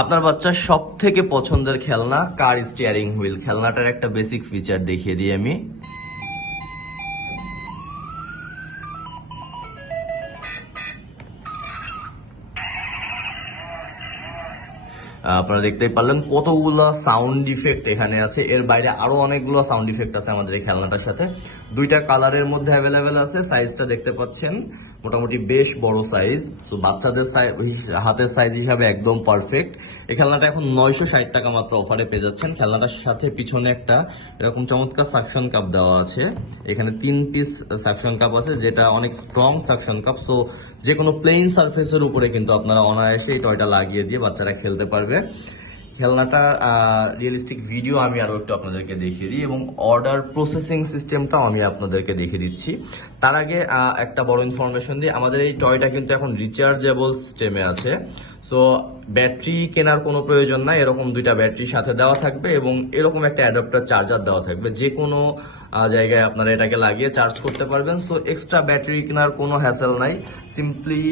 আপনার বাচ্চার সব থেকে পছন্দের খেলনা কার স্টিয়ারিং হুইল। খেলনাটার একটা বেসিক ফিচার দেখিয়ে দিই আমি। আপনারা দেখতেই পারলেন কতগুলো সাউন্ড ইফেক্ট এখানে আছে। এর বাইরে আরো অনেকগুলো সাউন্ড ইফেক্ট আছে আমাদের এই খেলনাটার সাথে। দুইটা কালারের মধ্যে অ্যাভেলেবেল আছে। সাইজটা দেখতে পাচ্ছেন মোটামুটি বেশ বড় সাইজ। তো বাচ্চাদের হাতের সাইজ হিসাবে একদম পারফেক্ট। এই খেলনাটা এখন 960 টাকা মাত্র অফারে পেয়ে যাচ্ছেন। খেলনাটার সাথে পিছনে একটা এরকম চমৎকার সাকশন কাপ দেওয়া আছে। এখানে 3 পিস সাকশন কাপ আছে, যেটা অনেক স্ট্রং সাকশন কাপ। সো যে কোনো প্লেন সারফেসের উপরে কিন্তু আপনারা অনায়াসে এই টয়টা লাগিয়ে দিয়ে বাচ্চারা খেলতে পারবে। খেলনাটা রিয়েলিস্টিক ভিডিও আমি আরো একটু আপনাদেরকে দেখিয়ে দিই এবং অর্ডার প্রসেসিং সিস্টেমটাও আমি আপনাদেরকে দেখিয়ে দিচ্ছি। তার আগে একটা বড় ইনফরমেশন দিই, আমাদের এই টয়টা কিন্তু এখন রিচার্জেবল সিস্টেমে আছে। সো ব্যাটারি কেনার কোনো প্রয়োজন নাই। এরকম দুইটা ব্যাটারি সাথে দেওয়া থাকবে এবং এরকম একটা অ্যাডাপ্টার চার্জার দেওয়া থাকবে। যে কোনো জায়গায় আপনারা এটাকে লাগিয়ে চার্জ করতে পারবেন। সো এক্সট্রা ব্যাটারি কেনার কোনো হ্যাসেল নাই। সিম্পলি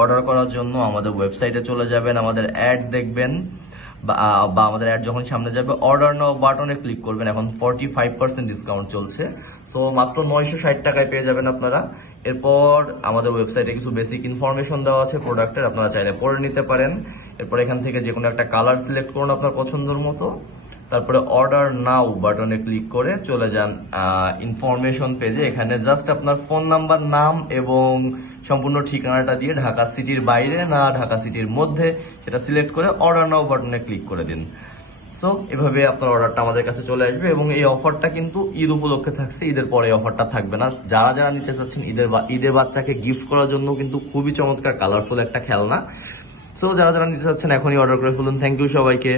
অর্ডার করার জন্য আমাদের ওয়েবসাইটে চলে যাবেন, আমাদের অ্যাড দেখবেন বা আমাদের অ্যাড যখন সামনে যাবে অর্ডার নাও বাটনে ক্লিক করবেন। এখন 45% ডিসকাউন্ট চলছে। সো মাত্র 960 টাকায় পেয়ে যাবেন আপনারা। এরপর আমাদের ওয়েবসাইটে কিছু বেসিক ইনফরমেশন দেওয়া আছে প্রোডাক্টের, আপনারা চাইলে পড়ে নিতে পারেন। এরপর এখান থেকে যে কোনো একটা কালার সিলেক্ট করুন আপনার পছন্দের মতো। তারপরে অর্ডার নাও বাটনে ক্লিক করে চলে যান ইনফরমেশন পেজে। এখানে জাস্ট আপনার ফোন নাম্বার, নাম এবং সম্পূর্ণ ঠিকানাটা দিয়ে ঢাকা সিটির বাইরে না ঢাকা সিটির মধ্যে সেটা সিলেক্ট করে অর্ডার নাও বাটনে ক্লিক করে দিন। সো এভাবে আপনার অর্ডারটা আমাদের কাছে চলে আসবে এবং এই অফারটা কিন্তু ঈদ উপলক্ষে থাকছে। ঈদের পরে অফারটা থাকবে না। যারা যারা নিতে চাচ্ছেন ঈদে বাচ্চাকে গিফট করার জন্য কিন্তু খুবই চমৎকার কালারফুল একটা খেলনা। সো যারা যারা নিতে চাচ্ছেন এখনই অর্ডার করে ফেলুন। থ্যাংক ইউ সবাইকে।